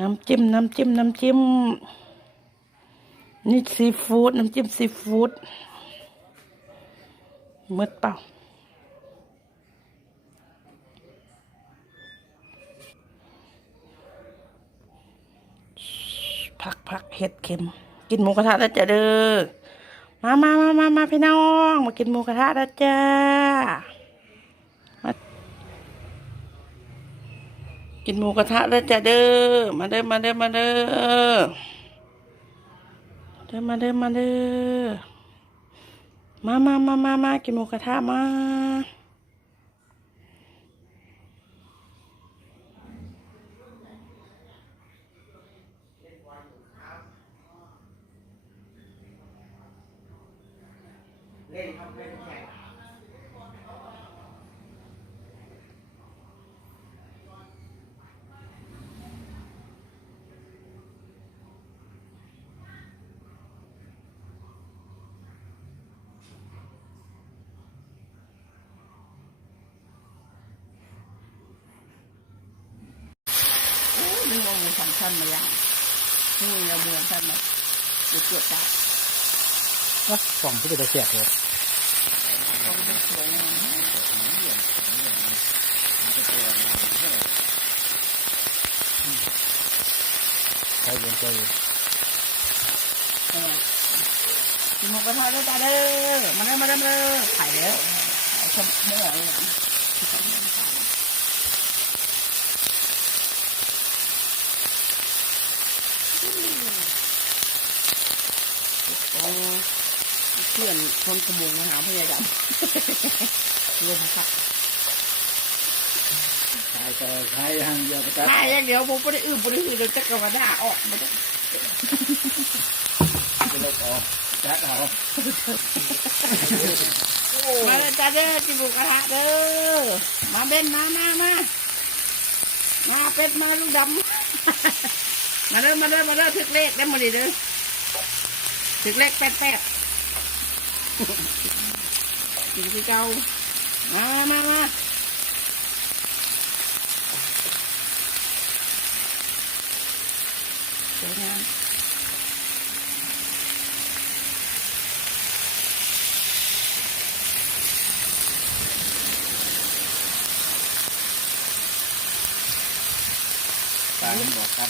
น้ำจิ้ม น้ำจิ้ม น้ำจิ้ม นี่ซีฟู้ด น้ำจิ้มซีฟู้ดมืดเปล่าพักพักเห็ดเข็ม กินหมูกระทะแล้วจ้ะเด้อ มามามามามาพี่น้อง มากินหมูกระทะแล้วจ้า กินหมูกระทะแล้วจ้ะเด้อ มาเด้อ มาเด้อ มาเด้อ เด้อ มาเด้อ มาเด้อ มามามามามากินหมูกระทะมาโอ้ยนึ กว่าหมูสองชั้นมาอย่างนี่เราหมูสองชั้นมาเดือดเกือบได้นะกล่องที่เป็นตะเกียบเลยต้องเป็นสวยงามใช้เงินใจเย็นเออกินหมูกระทะด้วยจ้าเด้อมาเด้อมาเด้อมาเด้อ ขายแล้วขายชมเมื่อไหร่เนี่ยโอ้เพื่อนคนขโมยมาหาพยาดำลมพัดขายแต่ขายทางเดียวก็ตัดถ้าอย่างเดียวผมไม่ได้อื่นไม่ได้อื่นเราจะกระวาด่าออกมาได้จะลบออกตัดเอามาเลยจ้าเด้อจิบุกระทะเด้อมาเบนมามามามาเป็ดมาลูกดำมาเด้อมาเด้อมาเด้อถึกเลขได้หมดเลยเด้อ ถึกเลขแป๊ดแป๊ดกินคือเก่ามามามาสวยงามตายบอกครับ